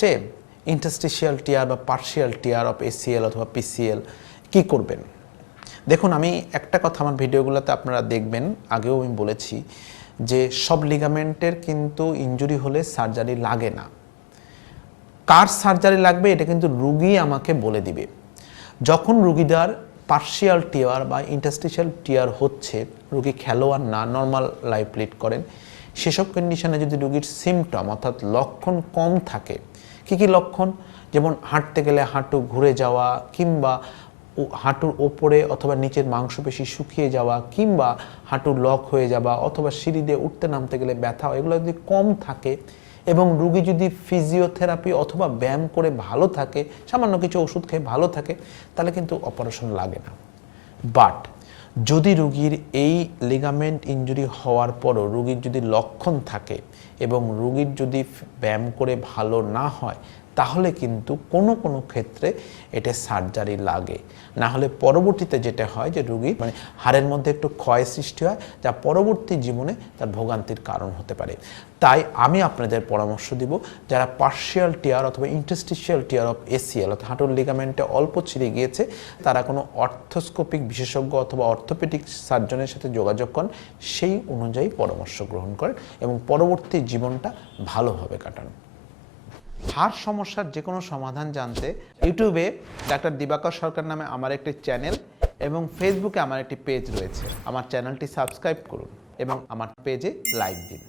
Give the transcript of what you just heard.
সে interstitial টিয়ার বা partial tear of ACL অথবা PCL কি করবেন? দেখুন, আমি একটা কথা আমার ভিডিওগুলোতে আপনারা দেখবেন, আগেও আমি বলেছি যে সব লিগামেন্টের কিন্তু ইনজুরি হলে সার্জারি লাগে না। কার সার্জারি লাগবে এটা কিন্তু রুগী আমাকে বলে দিবে। যখন রুগীদার পার্শিয়াল টিয়ার বা ইন্টারস্টিশিয়াল টিয়ার হচ্ছে, রুগী খেলোয়াড় না, নর্মাল লাইফ লিড করেন, সেসব কন্ডিশনে যদি রুগীর সিমটম অর্থাৎ লক্ষণ কম থাকে, কি কি লক্ষণ? যেমন হাঁটতে গেলে হাঁটু ঘুরে যাওয়া, কিংবা হাঁটুর ওপরে অথবা নিচের মাংসপেশি শুকিয়ে যাওয়া, কিংবা হাঁটু লক হয়ে যাওয়া, অথবা সিঁড়ি দিয়ে উঠতে নামতে গেলে ব্যথা, এগুলো যদি কম থাকে এবং রুগী যদি ফিজিওথেরাপি অথবা ব্যায়াম করে ভালো থাকে, সামান্য কিছু ওষুধ খেয়ে ভালো থাকে, তাহলে কিন্তু অপারেশন লাগে না। বাট যদি রুগীর এই লিগামেন্ট ইনজুরি হওয়ার পরও রুগীর যদি লক্ষণ থাকে এবং রুগীর যদি ব্যায়াম করে ভালো না হয়, তাহলে কিন্তু কোনো কোনো ক্ষেত্রে এটা সার্জারি লাগে। না হলে পরবর্তীতে যেটা হয় যে রুগীর হাড়ের মধ্যে একটু ক্ষয় সৃষ্টি হয়, যা পরবর্তী জীবনে তার ভোগান্তির কারণ হতে পারে। তাই আমি আপনাদের পরামর্শ দিব, যারা পার্শিয়াল টিয়ার অথবা ইন্টারস্টিশিয়াল টিয়ার অফ এসিএল অর্থাৎ হাঁটুর লিগামেন্টে অল্প ছিঁড়ে গিয়েছে, তারা কোনো অর্থোস্কোপিক বিশেষজ্ঞ অথবা অর্থোপেডিক সার্জনের সাথে যোগাযোগ করেন, সেই অনুযায়ী পরামর্শ গ্রহণ করেন এবং পরবর্তী জীবনটা ভালোভাবে কাটান। হাড় সমস্যার যে কোনো সমাধান জানতে ইউটিউবে ডাক্তার দিবাকর সরকার নামে আমার একটি চ্যানেল এবং ফেসবুকে আমার একটি পেজ রয়েছে। আমার চ্যানেলটি সাবস্ক্রাইব করুন এবং আমার পেজে লাইক দিন।